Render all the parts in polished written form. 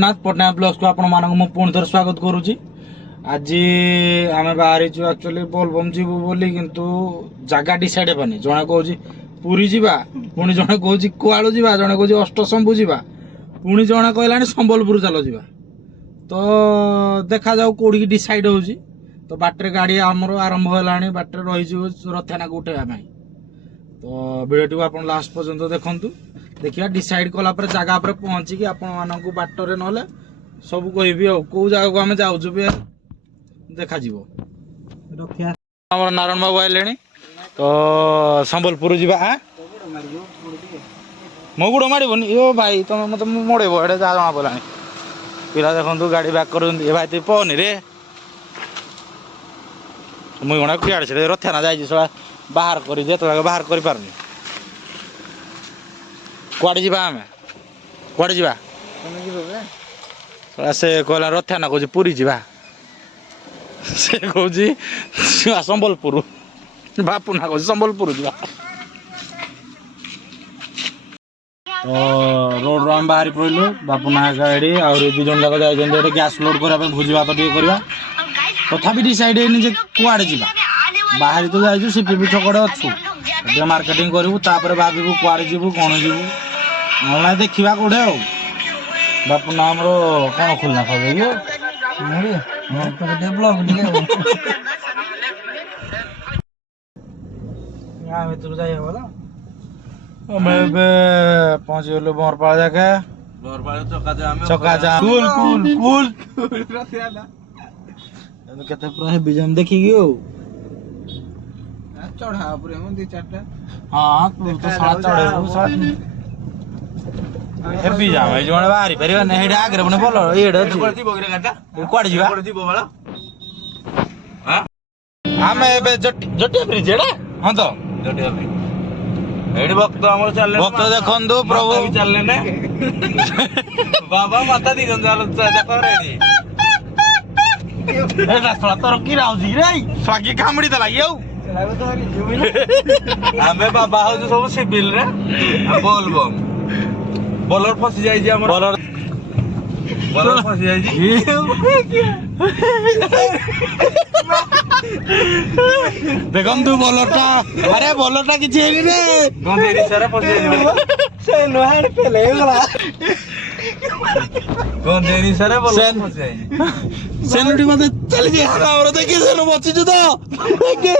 नाथ Patna blogs को आपण मानक मु पुणी थर स्वागत करूची। आज आमे बाहरी छु एक्चुअली बोलबम जीवु बोली किंतु जागा डिसाइड हेबानी। जणे कहूची पुरी जीवा, पुणी जणे कहूची कुआळू जीवा, जणे कहूची अष्टशंभु जीवा, पुणी जणे कहलानी संबलपुर चलो जीवा। तो देखा जाऊ कोडी की डिसाइड होची। तो बाटरे गाड़ी हमरो आरंभ होलानी, बाटरे रही छु रथयाना को उठेबा भाई। तो वीडियो आपण लास्ट पर्यंत देखंतु। देखिया डिसाइड कला पर जगह पर पहुंची कि आपण मानकु बाटरे नले सब कहबी को जगह को हमें जाउछु बे देखा जीवो। रखिया हमर नारायण बाबू आइलेनी। तो संबलपुर जीवा आ मगुड़ मारिबनी यो भाई तुम मत मोड़ेबो एडे जा जणा पलानी। पिला देखंतु गाड़ी बैक करन ए भाई तू पौनी रे मुई गणा कियाड़ छे रथयाना जाई सला बाहर करी जे तो बाहर करी पारनी। कुआड़े जीवा आमे कुआड़े जीवा तमे जीवो बे से कहला रथयाना कहूँ पुरी जीवा से कहूँ संबलपुर बापू ना कहूँ संबलपुर जीवा। तो रोड रो आम बाहरी पड़िलु बापू ना गाड़ी और दु जन जाक जाइछन्ते गैस लोड करबा भोजी भात टिके करबा। तथापि डिसाइड हेनी जे कुआड़े जीवा। बाहरी तो जाइछु सीपीपी छकड़े अछु ए मार्केटिंग करिवु तापर भाबिबु कुआड़े जीवु कोन जीवु नला देखिबा कोठे हो। बापू ना हमरो कोन खुलना खाबे यो मोरी हम तो डेवलप दिए यहां में तो जाय होला। मैं बे पहुंच गेलो बरपाल जाके बरपाल चका जा कूल कूल कूल रथयाना केते पूरा है बिजम देखि गयो चढ़ा पूरे हम दी चारटा। हां तू तो साला चढ़े साथ हेबी जा भाई जोने बाहरी परिवा ने हेडा आगरे बने बोलो एडे करती बगरे काटा कोड जीवा करती बोला हां हमें बे जट्टी ब्रिज एडा हां तो जट्टी ब्रिज एडी भक्त हमर चलले भक्त देखन दो प्रभु भी चलले ने बाबा माता दी गंजाल देखो रेडी एडा थोड़ा तोर की राउजी रे स्वागी कामड़ी त लागियो हमें बाबा हो जो सब सिविल रे बोलबम बॉलर फसी जाई जे हमर बॉलर फसी जाई जी देखम तू बॉलरटा अरे बॉलरटा किछि हेनी रे गंधेरी सारा फसी जाई से लोहाड़ पेले गला गंधेरी सारा बॉलर फसी जाई सेनुटी मते चल जे और देखि सेनु बचि छु तो देखे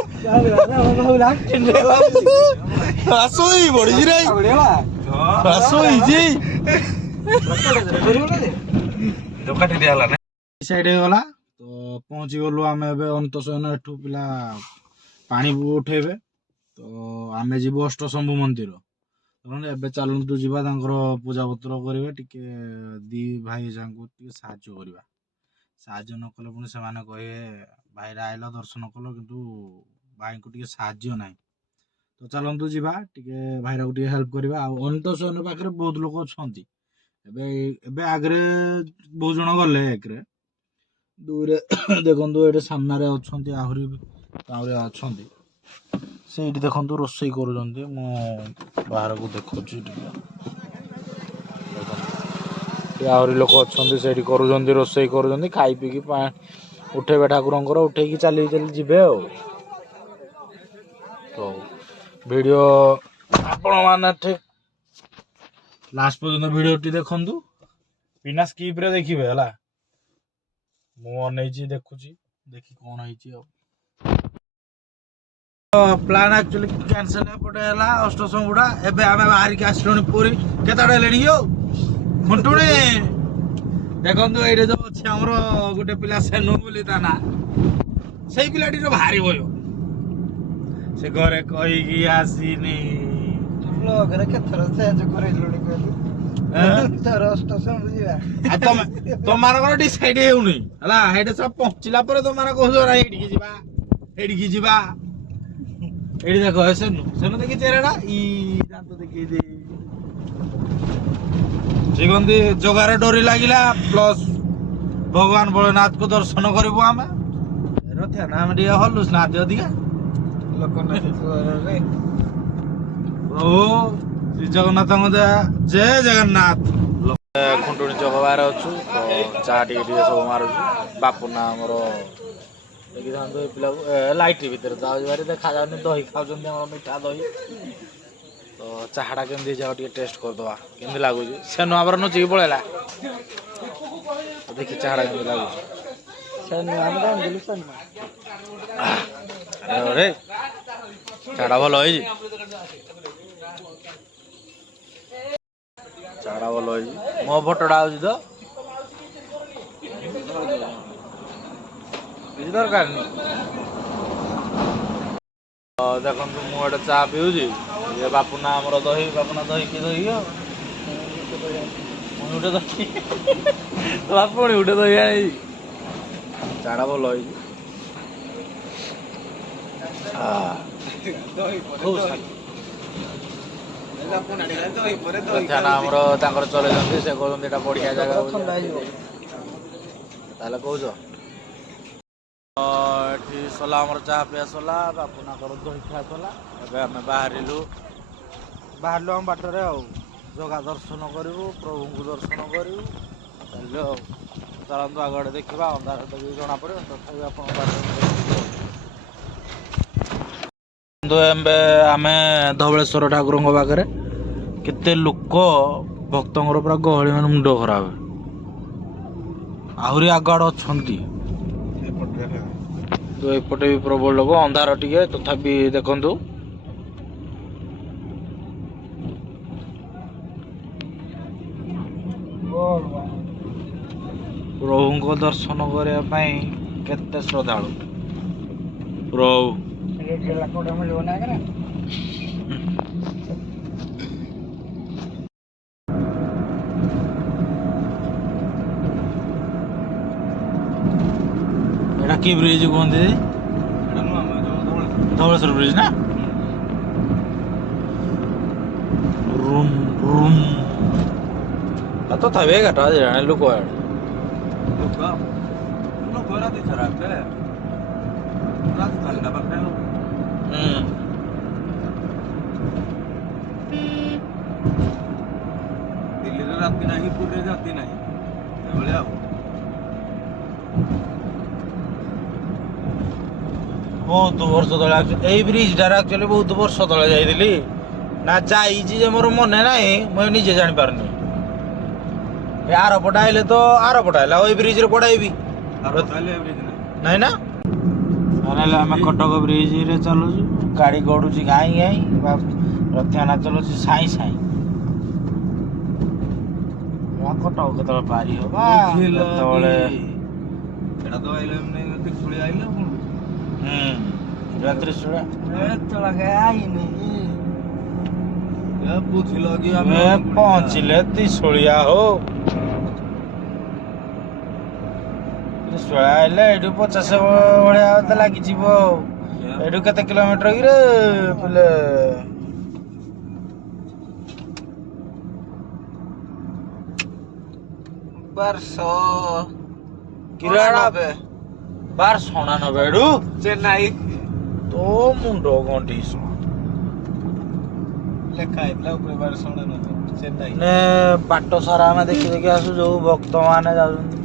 आसोई बड़ी रे आसोई जी दोकाटी दियाला ना साइड गला। तो पहुंची गलु आमे एबे अंतसयन एठू पिला पानी उठेबे। तो आमे जीवो अष्टशंभु मंदिर तने एबे चलंतु जीवा तांकर पूजा पत्र करिवे टिके दी भाई जांको टिके साहाय्य करिवा। साहाय्य न कले पुनी से माने कहे भाई आइला दर्शन कलो किंतु भाई को टिके साहाय्य नाही। तो चलंतु जीवा टिके भाई को टिके हेल्प करिवा। आ अंतसयन पाखरे बहुत लोक अछंती एबे एबे आगरे बहुत जण गले एकरे दूरे देखंतु एटे सामने रे अछंती आहुरी अछंती सेठी देखंतु रोसई करूजंती मो बाहर को देखौची टिके आहुरी लोक अछंती सेठी करूजंती रोसई करूजंती खाई पी की उठेबे ठाकुरंकर उठे की चली चली जिबे हो। तो वीडियो आपण माने ठीक लास्ट पर्यंत वीडियो टी देखंतु बिना स्किप रे देखिबे हला मु अनैची देखुची देखि कोन हैची अब प्लान एक्चुअली कैंसिल पटे हला अष्टशंभुडा एबे हमें बाहर के आसलोनी पूरी केताडे लेनी यो मुंटुनी देखंतु एडे जो अछि हमरो गुटे पिला सेनु बोली ताना सेही पिलाटी जो भारी होयो से घरे कहि कि आसीनी लोग रे केथर चेंज करे लोडी कहलु तर अष्टशंभु जीवा तुम मानकर डिसाइड हेउनी हला हेडे सब पहुंचला पर तुम माने कहू रा एडी की जीवा एडी देखो सेनु देखि चेरेडा ई दांत देखि दे जीवंती जोगारे डोरी लागिला प्लस भगवान भोलेनाथ को दर्शन करबो आमे रथया नाम दिया हलुस ना दे अधिका लोकनाथ रे प्रभु श्री जगन्नाथ जय जगन्नाथ। ଖୁଣ୍ଟୁଣି ଚକ ବାହାରେ ଅଛୁ ତ ଚା ଟିକେ ସବୁ ମାରୁଛୁ ବାପୁନା ଆମର ଦେଖିଥାନ୍ତୁ ଏ ପିଲାକୁ ଲାଇଟ୍ ଭିତରେ ଯାଉଛି ଭାରି ଦେଖାଯାଉନି ଦହି ଖାଉଛନ୍ତି ଆମର ମିଠା ଦହି ତ ଚାହାଟା କେମିତି ହେଇଛି ଆଉ ଟିକେ ଟେଷ୍ଟ କରିଦେବା କେମିତି ଲାଗୁଛି ସେ ନୂଆବର ନୁଚିକି ପଳେଇଲା ଦେଖି ଚାହାଟା କେମିତି ଲାଗୁଛି ରେ ଚାହାଟା ଭଲ ହେଇଛି ଚାହାଟା ଭଲ ହେଇଛି ମୋ ଫଟୋଟା ଆଉଛି ତ କିଛି ଦରକାର ନାହିଁ ଦେଖନ୍ତୁ ମୁଁ ଗୋଟେ ଚା ପିଉଛି ଇଏ ବାପୁନା ଆମର ଦହି ବାପୁନା ଦହି କି ଦହି ପୁଣି ଗୋଟେ ଦହି ପୁଣି ଗୋଟେ ଦହି ଆଣିଛି ଚାଟା ଭଲ ହେଇଛି ଆମର ତାଙ୍କର ଚଲେଇଛନ୍ତି ସେ କହୁଛନ୍ତି ଏଇଟା ବଢିଆ ଜାଗା ତାହେଲେ କହୁଛ ଏଠି ସଲା ଆମର ଚାହା ପିଆ ସଲା ବାପୁନାଙ୍କର ଦହି ଖାଆ ସଲା ଏବେ ଆମେ ବାହାରିଲୁ ଆମ ବାଟରେ ଆଉ ଜଗା ଦର୍ଶନ କରିବୁ ପ୍ରଭୁଙ୍କୁ ଦର୍ଶନ କରିବୁ ଚାଲିଲୁ ଆଉ ଚାଲନ୍ତୁ ଆଗଆଡ଼େ ଦେଖିବା ଅନ୍ଧାର ଦେଖିକି ଜଣାପଡ଼ିବ ତଥାପି ଆପଣଙ୍କ ବାଟରେ କିନ୍ତୁ ଏବେ ଆମେ ଧବଳେଶ୍ୱର ଠାକୁରଙ୍କ ପାଖରେ କେତେ ଲୋକ ଭକ୍ତଙ୍କର ପୁରା ଗହଳି ମାନେ ମୁଣ୍ଡ ଖରାପ ଆହୁରି ଆଗଆଡ଼େ ଅଛନ୍ତି ତ ଏପଟେ ବି ପ୍ରବଳ ଲୋକ ଅନ୍ଧାର ଟିକେ ତଥାପି ଦେଖନ୍ତୁ ପ୍ରଭୁଙ୍କ ଦର୍ଶନ କରିବା ପାଇଁ କେତେ ଶ୍ରଦ୍ଧାଳୁ ପ୍ରଭୁ ଏଟା କି ବ୍ରିଜ କୁହନ୍ତି ଧବଳେଶ୍ୱର ବ୍ରିଜ ନା ରୁମ୍ ରୁମ୍ ତଥାପି ଏଗାରଟା ବାଜିଲାଣି ଲୋକ ଦିଲ୍ଲୀରେ ରାତି ନାହିଁ ପୁରୀରେ ରାତି ନାହିଁ ଏଭଳିଆ ଆଉ ବହୁତ ବର୍ଷ ତଳେ ଏଇ ବ୍ରିଜଟାରେ ଆକ୍ଚୁଆଲି ବହୁତ ବର୍ଷ ତଳେ ଯାଇଥିଲି ନା ଯାଇଛି ଯେ ମୋର ମନେ ନାହିଁ ମୁଁ ନିଜେ ଜାଣିପାରୁନି ଆରପଟ ଆଇଲେ ତ ଆରପଟ ଆଇଲେ ଆଉ ଏଇ ବ୍ରିଜରେ ପଡାଇବି ନାଇଁ ନା ତାହେଲେ ଆମେ କଟକ ବ୍ରିଜରେ ଚାଲୁଛୁ ଗାଡ଼ି ଗଡୁଛି ଘାଇଁ ଘାଇଁ ରଥୟାନା ଚଲୁଛି ସାଇଁ ସାଇଁ କଟକ କେତେବେଳେ ପାରି ହବା କେତେବେଳେ ପହଞ୍ଚିଲେ ତ୍ରିଶୂଳିଆ ହଉ ତ୍ରିଶୂଳିଆ ହେଲେ ଏଇଠୁ 50 ଭଳିଆ ଲାଗିଯିବ ଆଉ ଏଇଠୁ କେତେ କିଲୋମିଟର କି ରେ ପିଲେ 1299 ଏଠୁ ଚେନ୍ନାଇ ତୋ ମୁଣ୍ଡ ଗଣ୍ଠି ଲେଖା ହେଇଥିଲା ଉପରେ 1299 ଚେନ୍ନାଇ ବାଟ ସାରା ଆମେ ଦେଖି ଦେଖି ଆସୁ ଯୋଉ ଭକ୍ତ ମାନେ ଯାଉଛନ୍ତି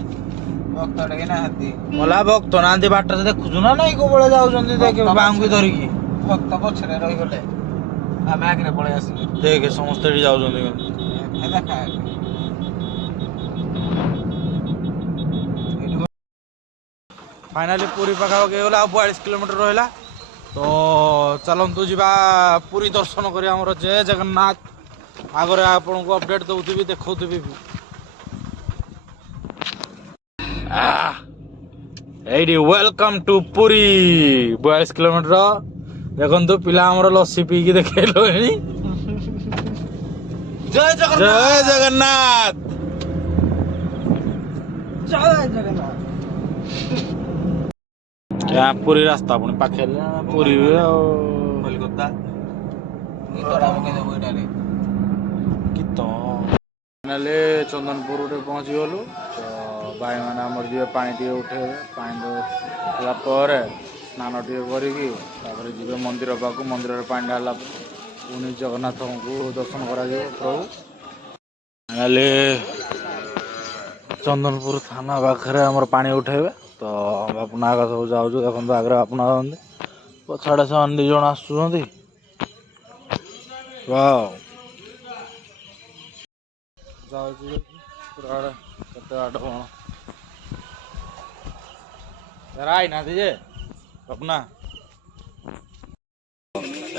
ଭକ୍ତ ଟିକେ ନାହାନ୍ତି ମଲା ଭକ୍ତ ନାହାନ୍ତି ବାଟରେ ଦେଖୁଛୁ ନା ନାଇଁ କୋଉ ଭଳିଆ ଯାଉଛନ୍ତି ଦେଖେ ବାଙ୍ଗୁି ଧରିକି ଭକ୍ତ ପଛରେ ରହିଗଲେ ଆମେ ଆଗରେ ପଳେଇ ଆସିଲୁ ଦେଖେ ସମସ୍ତେ ଏଠି ଯାଉଛନ୍ତି ଦେଖା फाइनाली पुरी पाखापाखि गला आ 42 किलोमीटर रहा तो चलतु जा पुरी दर्शन कर जय जगन्नाथ आगे आपन को अपडेट दौथि देखी वेलकम टू पुरी 42 किलोमीटर देखु पिला लस्सी पीकी देखल जय जगन्नाथ जय जगन्नाथ पुरी रास्ता पुणी पाखे पुरी कलिकता गीत चंदनपुर पहुँची गलु तो भाई मैंने आमर जी पानी टे उठे पानी उठला स्नान टे कर जी मंदिर पाक मंदिर पानी ढाला पुणी जगन्नाथ को दर्शन कर प्रभु ଚନ୍ଦନପୁର ଥାନା ପାଖରେ ଆମର ପାଣି ଉଠେଇବେ ତ ବାପୁନା ଆଗ ସବୁ ଯାଉଛୁ ଦେଖନ୍ତୁ ଆଗରେ ବାପୁନା ଯାଉଛନ୍ତି ପଛଆଡ଼େ ସେମାନେ 2 ଜଣ ଆସୁଛନ୍ତି ଯାଉଛି ପୁରା ଆଡ଼େ କେତେ ବାଟ କ'ଣ ଆଇନାହାନ୍ତି ଯେ ବାପୁନା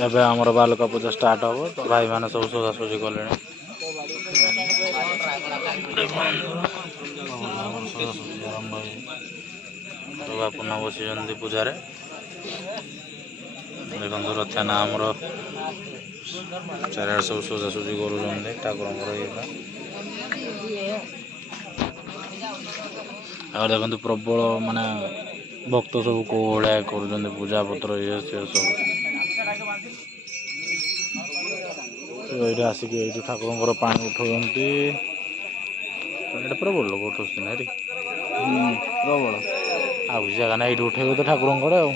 ଏବେ ଆମର ବାଲୁକା ପୂଜା ଷ୍ଟାର୍ଟ ହେବ ତ ଭାଇମାନେ ସବୁ ସଜାସଜି କଲେଣି ବାପୁନା ବସିଛନ୍ତି ପୂଜାରେ ଦେଖନ୍ତୁ ରଥନା ଆମର ଚାରିଆଡ଼େ ସବୁ ସଜାସଜି କରୁଛନ୍ତି ଠାକୁରଙ୍କର ଇଏଟା ଆଉ ଦେଖନ୍ତୁ ପ୍ରବଳ ମାନେ ଭକ୍ତ ସବୁ କୋଉ ଭଳିଆ କରୁଛନ୍ତି ପୂଜା ପତ୍ର ଇଏ ସିଏ ସବୁ ଏଇଠି ଆସିକି ଏଇଠି ଠାକୁରଙ୍କର ପାଣି ଉଠାଉଛନ୍ତି ଏଇଟା ପ୍ରବଳ ଲୋକ ଉଠାଉଛନ୍ତି ନା ଏଠି ପ୍ରବଳ ଆଉ କିଛି ଜାଗା ନା ଏଇଠି ଉଠେଇବେ ତ ଠାକୁରଙ୍କର ଆଉ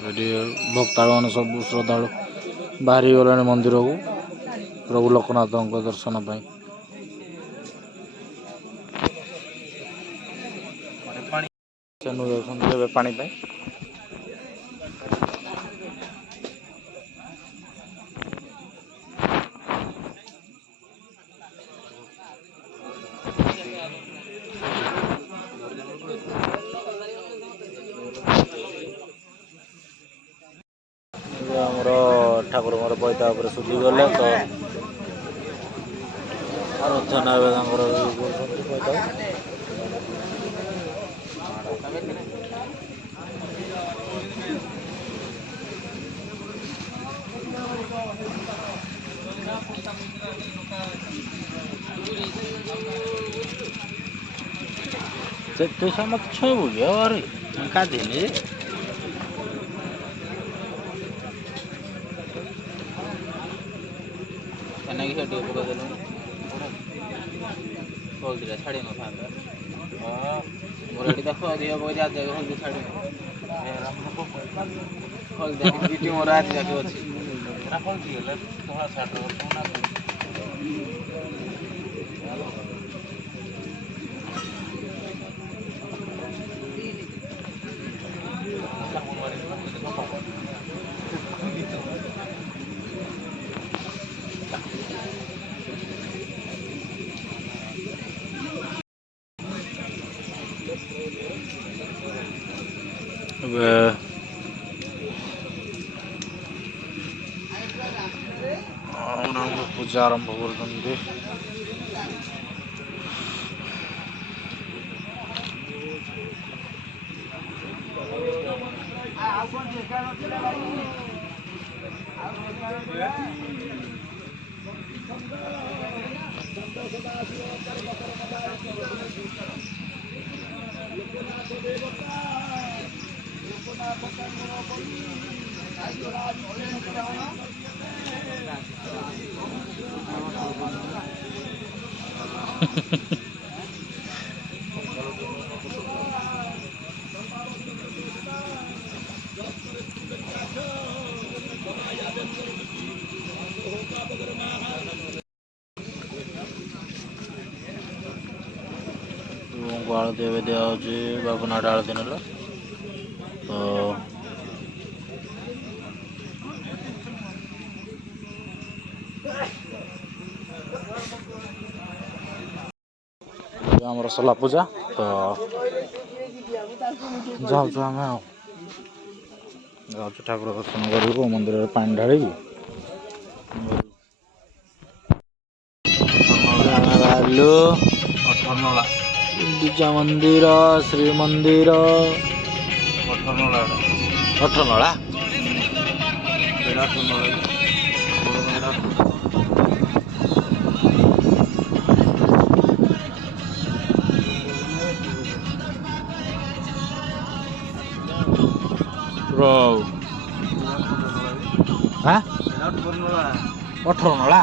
ଏଠି ଭକ୍ତାଳୁମାନେ ସବୁ ଶ୍ରଦ୍ଧାଳୁ ବାହାରି ଗଲେଣି ମନ୍ଦିରକୁ ପ୍ରଭୁ ଲୋକନାଥଙ୍କ ଦର୍ଶନ ପାଇଁ ଯାଉଛନ୍ତି ଏବେ ପାଣି ପାଇଁ ଆମର ଠାକୁରଙ୍କର ପଇତା ଉପରେ ଶୁଖିଗଲେ ତ ରଥନା ଏବେ ତାଙ୍କର କରୁଛନ୍ତି ପଇତା पैसा मत छुबू अरे का देने छाड़ी न मोर देख अधिक बजा हल्दी छाड़ी हल्दी मोर आज जाके अच्छी हल्दी धला छाड़ पूजा आरंभ कर आलती ए दिया बाबूनाट आलती ना तो आमर सरला पूजा तो जाऊँ आम जाऊँ ठाकुर दर्शन कर मंदिर में पानी ढाल गुंडीचा मंदिर श्री मंदिर अठरनला अठरनला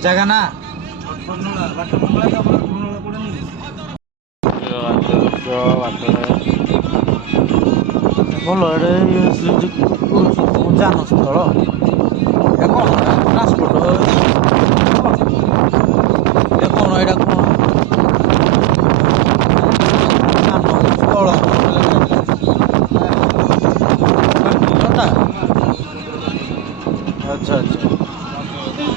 जगह ना ବାଟରେ ଭଲ ଏଡ଼େ ଯାନସ୍ଥଳ ଏ କ'ଣ ଟ୍ରାନ୍ସପୋର୍ଟ ଏ କ'ଣ ଏଇଟା କ'ଣ ଯାନସ୍ଥଳ ଆଚ୍ଛା ଆଚ୍ଛା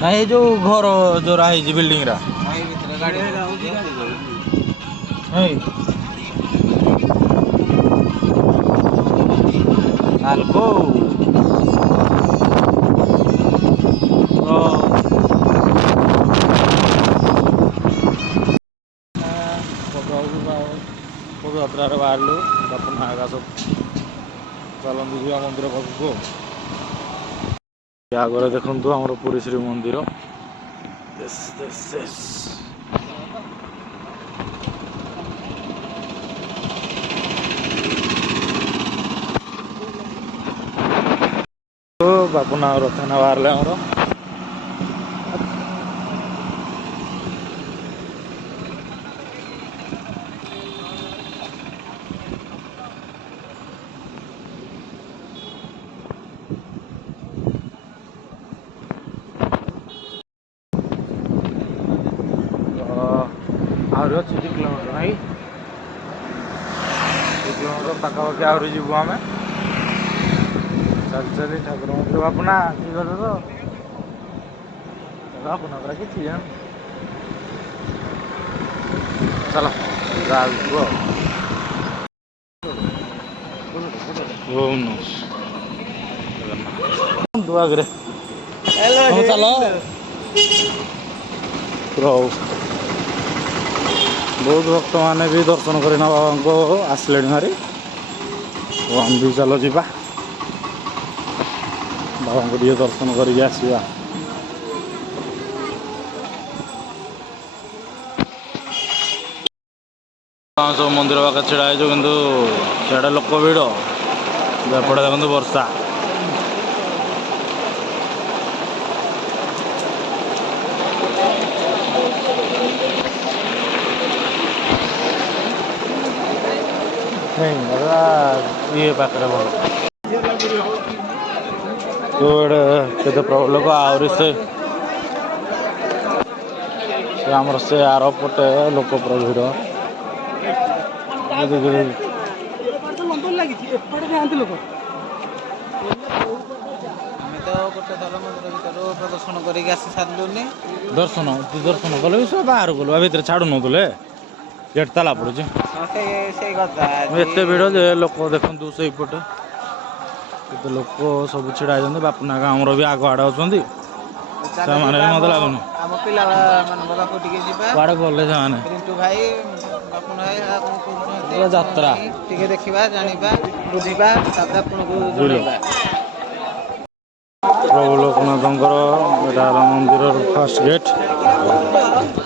ନାଇଁ ଏଇ ଯେଉଁ ଘର ଯୋଉରା ହେଇଛି ବିଲ୍ଡିଂରା Algo. ପଦଯାତ୍ରାରେ ବାହାରିଲୁ ବାପନା ଆକା ସବୁ ଚାଲନ୍ତୁ ଯିବା ମନ୍ଦିର ପାଖକୁ। ଆଗରେ ଦେଖନ୍ତୁ ଆମର ପୁରୀ ଶ୍ରୀ ମନ୍ଦିର। ବାପନା ରଥନା ବାହାରିଲେ ଆମର ଆହୁରି ଅଛି 2 କିଲୋମିଟର ନାଇଁ 2 କିଲୋମିଟର ପାଖାପାଖି ଆହୁରି ଯିବୁ ଆମେ ଚାଲି ଚାଲି ଠାକୁର ମନ୍ଦିର। ବାପନା ଠିକ ଅଛି ତ ବାପନା ପରା କିଛି ଜାଣ ଚାଲ ଯାଉଛୁ ଆଗରେ ଚାଲ ହଉ। ବହୁତ ଭକ୍ତମାନେ ବି ଦର୍ଶନ କରି ବାବାଙ୍କୁ ଆସିଲେଣି ଭାରି ଆମେ ବି ଚାଲ ଯିବା ବାବାଙ୍କୁ ଟିକେ ଦର୍ଶନ କରିକି ଆସିବା। ସବୁ ମନ୍ଦିର ପାଖରେ ଛିଡ଼ା ହେଇଛୁ କିନ୍ତୁ ସିଆଡ଼େ ଲୋକ ଭିଡ଼ ଏପଟେ ଦେଖନ୍ତୁ ବର୍ଷା। ଇଏ ପାଖରେ ଭଲ ତୁ ଏଡ଼େ କେତେ ପ୍ରବଳ ଲୋକ ଆହୁରି ସେ ଆମର ସେ ଆର ପଟେ ଲୋକ ପୁରା ଭିଡ଼। ପ୍ରଦର୍ଶନ କରିକି ଆସି ସାରିଲୁନି। ଦର୍ଶନ କଲେ ବି ସବୁ ବାହାରୁ ଗଲୁ ଭିତରେ ଛାଡ଼ୁ ନଥିଲେ ଗେଟ୍ ତାଲା ପଡ଼ୁଛି। ସେଇ କଥା ଏତେ ଭିଡ଼ ଯେ ଲୋକ ଦେଖନ୍ତୁ ସେଇପଟେ କେତେ ଲୋକ ସବୁ ଛିଡ଼ା ହେଇଛନ୍ତି। ବାପନା ଆମର ବି ଆଗ ଆଡ଼େ ଅଛନ୍ତି ସେମାନେ ବି ମତେ ଲାଗୁନି ଆମ ପିଲାମାନଙ୍କ ପାଖକୁ ଟିକେ ଯିବା କୁଆଡ଼େ ଗଲେ ସେମାନେ ରିଣ୍ଟୁ ଭାଇ ବାପୁନ ଭାଇ ପୁରା ଯାତ୍ରା ଟିକେ ଦେଖିବା ଜାଣିବା ବୁଝିବା ତାପରେ ଆପଣଙ୍କୁ ଜଣେଇବା। ପ୍ରଭୁ ଲୋକନାଥଙ୍କର ଏଇଟା ହେଲା ମନ୍ଦିରର ଫାଷ୍ଟ ଗେଟ୍।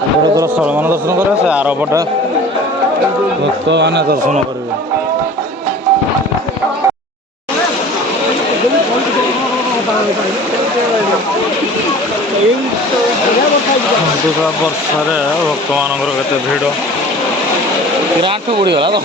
ଏପଟେ ଧର ସ୍ଥଳମାନେ ଦର୍ଶନ କରିବେ ସେ ଆରପଟେ ଭକ୍ତମାନେ ଦର୍ଶନ କରିବେ। ବର୍ଷାରେ ଭକ୍ତମାନଙ୍କର କେତେ ଭିଡ଼ ଆଣ୍ଠୁ ବୁଡ଼ିଗଲା ତ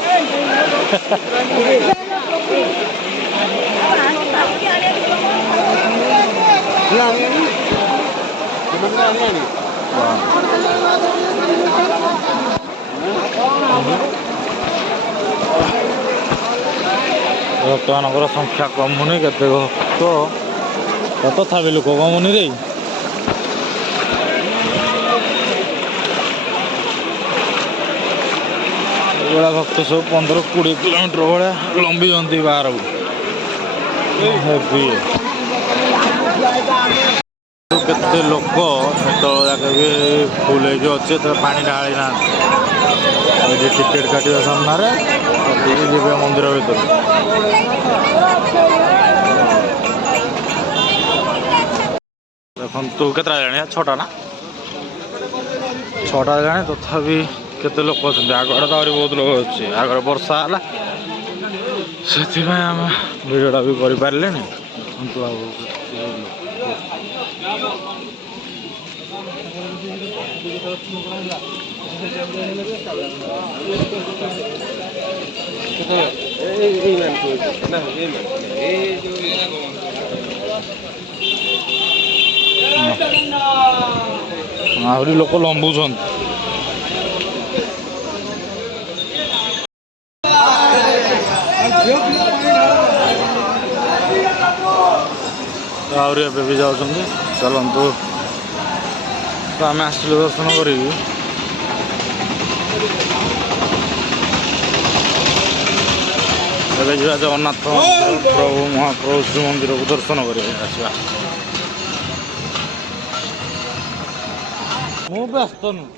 ଭକ୍ତମାନଙ୍କର ସଂଖ୍ୟା କମୁନି କେତେ ଭକ୍ତ ତଥାପି ଲୋକ କମୁନି ରେ। ଏଭଳିଆ ଭକ୍ତ ସବୁ 15-20 କିଲୋମିଟର ଭଳିଆ ଲମ୍ବିଛନ୍ତି ବାହାରକୁ। କେତେ ଲୋକ ସେତେବେଳେ ଯାକେ ବି ଫୁଲ ହେଇକି ଅଛି ଏତେବେଳେ ପାଣି ଢାଳି ନାହାନ୍ତି। ଏଠି ଟିକେଟ୍ କାଟିବା ସାମ୍ନାରେ କାଟିକି ଯିବେ ମନ୍ଦିର ଭିତରୁ। ଦେଖନ୍ତୁ କେତେଟା ହେଲାଣି 6ଟା ନା 6ଟା ହେଲାଣି ତଥାପି କେତେ ଲୋକ ଅଛନ୍ତି। ଆଗରେ ତ ଆହୁରି ବହୁତ ଲୋକ ଅଛି। ଆଗରେ ବର୍ଷା ହେଲା ସେଥିପାଇଁ ଆମେ ଭିଡ଼ିଓଟା ବି କରିପାରିଲେନି। ଦେଖନ୍ତୁ ଆଉ ଆହୁରି ଲୋକ ଲମ୍ବୁଛନ୍ତି। ଆହୁରି ଏବେ ବି ଯାଉଛନ୍ତି। ଚାଲନ୍ତୁ, ତ ଆମେ ଆସିଲୁ ଦର୍ଶନ କରିକି। ଏବେ ଯିବା ଜଗନ୍ନାଥ ପ୍ରଭୁ ମହାପ୍ରଭୁ ଶ୍ରୀମନ୍ଦିରକୁ ଦର୍ଶନ କରିବା ଆସିବା। ମୁଁ ବ୍ୟସ୍ତ ନୁହଁ,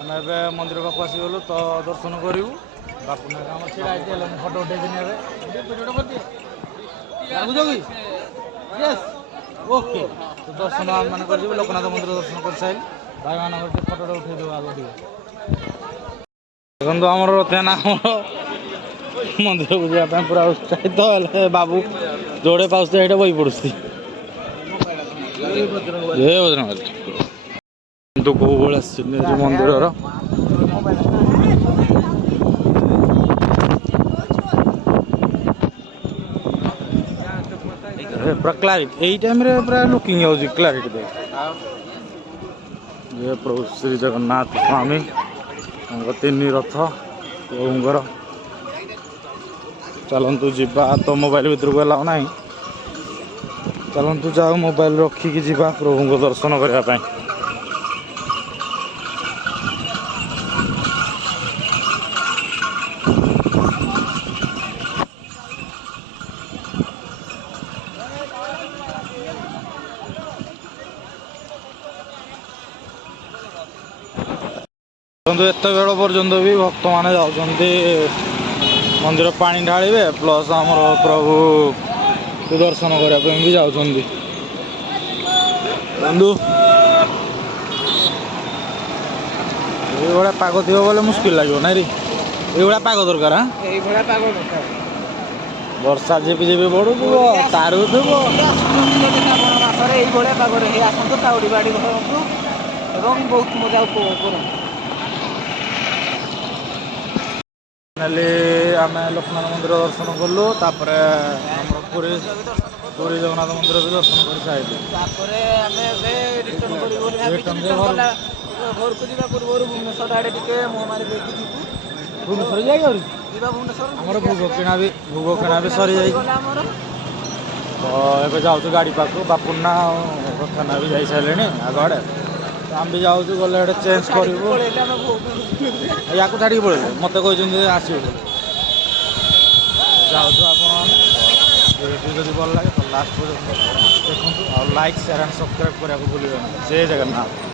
ଆମେ ଏବେ ମନ୍ଦିର ପାଖକୁ ଆସିଗଲୁ ତ ଦର୍ଶନ କରିବୁ। ବାପୁନା କାମ ଛିଡ଼ା ହେଇଛି, ହେଲେ ମୁଁ ଫଟୋ ଉଠେଇବିନି ଏବେ। ଲାଗୁଛ କି? ଓକେ, ତ ଦର୍ଶନ ଆମେ ମାନେ କରିଯିବୁ। ଲୋକନାଥ ମନ୍ଦିର ଦର୍ଶନ କରିସାରିଲି। ଭାଇମାନଙ୍କର ଟିକେ ଫଟୋଟା ଉଠେଇଦେବୁ ଆଗ ଟିକେ। ଦେଖନ୍ତୁ ଆମର ରଥୟାନା ଆମର ମନ୍ଦିରକୁ ଯିବା ପାଇଁ ପୁରା ଉତ୍ସାହିତ, ହେଲେ ବାବୁ ଯୋଉଟେ ପାଉଛି ସେଇଟା ବହି ପଡ଼ୁଛି। ଜୟ ବଜରଙ୍ଗବଲି। କିନ୍ତୁ କୋଉ ଭଳିଆ ସିନେରୀ ମନ୍ଦିରର। ପୁରା କ୍ଲାରିଟି ଏଇ ଟାଇମ୍ରେ ପୁରା ଲୁକିଂ ହେଉଛି କ୍ଲାରିଟି ଦେଖ। ଜୟ ପ୍ରଭୁ ଶ୍ରୀ ଜଗନ୍ନାଥ ସ୍ୱାମୀ, ତାଙ୍କ ତିନି ରଥ ପ୍ରଭୁଙ୍କର। ଚାଲନ୍ତୁ ଯିବା, ତ ମୋବାଇଲ ଭିତରକୁ ଆଲାଉ ନାହିଁ। ଚାଲନ୍ତୁ ଯାଉ ମୋବାଇଲ ରଖିକି ଯିବା ପ୍ରଭୁଙ୍କ ଦର୍ଶନ କରିବା ପାଇଁ। ଏତେ ବେଳ ପର୍ଯ୍ୟନ୍ତ ବି ଭକ୍ତମାନେ ଯାଉଛନ୍ତି ମନ୍ଦିର ପାଣି ଢାଳିବେ, ପ୍ଲସ୍ ଆମର ପ୍ରଭୁ ଦର୍ଶନ କରିବା ପାଇଁ ବି ଯାଉଛନ୍ତି। ବନ୍ଧୁ ଏଇଭଳିଆ ପାଗ ଥିବ ବୋଲେ ମୁସ୍କିଲ ଲାଗିବ ନାଇଁ ରେ। ଏଇଭଳିଆ ପାଗ ଦରକାର। ଏଇଭଳିଆ ପାଗ ଦରକାର। ବର୍ଷା ଝିପି ଝିପି ପଡୁଥିବ, ତାରୁଥିବ। ମାସରେ ଏଇଭଳିଆ ପାଗରେ ହେଇ ଆସନ୍ତୁ, କାଉଡି ବାଡି ଧରନ୍ତୁ ଏବଂ ବହୁତ ମଜା ଉପଭୋଗ କରନ୍ତୁ। ଫାଇନାଲି ଆମେ ଲୋକନାଥ ମନ୍ଦିର ଦର୍ଶନ କଲୁ। ତାପରେ ଆମର ପୁରୀ ଜଗନ୍ନାଥ ମନ୍ଦିର ବି ଦର୍ଶନ କରିସାରିଲୁ। ତାପରେ ଆମେ ଏବେ ରିଟର୍ନ କରିବୁ ବୋଲି ଭାବିଛୁ। ରିଟର୍ନ ରିଟର୍ନ କଲା ଘରକୁ ଯିବା ପୂର୍ବରୁ ଭୁବନେଶ୍ୱର ଆଡ଼େ ଟିକେ ମୁହଁ ମାରି ଦେଇକି ଯିବୁ। ଭୁବନେଶ୍ୱର ଯାଇକରି ଯିବା ଭୁବନେଶ୍ୱର ଆମର ଭୋଗ କିଣା ବି ସରିଯାଇଛି। ଆମର ତ ଏବେ ଯାଉଛୁ ଗାଡ଼ି ପାଖକୁ। ବାପୁନା ଆଉ ରଥନା ବି ଯାଇସାରିଲେଣି ଆଗ ଆଡ଼େ। ତ ଆମେ ବି ଯାଉଛୁ, ଗଲେ ଏଠି ଚେଞ୍ଜ କରିବୁ। ୟାକୁ ଛାଡ଼ିକି ପଳେଇଲେ, ମୋତେ କହିଛନ୍ତି ଆସିବୁ ବୋଲି। ଯାଉଛୁ ଆପଣମାନେ। ଭିଡ଼ିଓ ଯଦି ଭଲ ଲାଗେ ତ ଲାଷ୍ଟ ପର୍ଯ୍ୟନ୍ତ ଦେଖନ୍ତୁ, ଆଉ ଲାଇକ୍ ସେୟାର ଆଣ୍ଡ ସବସ୍କ୍ରାଇବ୍ କରିବାକୁ ଭୁଲିବେନି। ଜୟ ଜଗନ୍ନାଥ।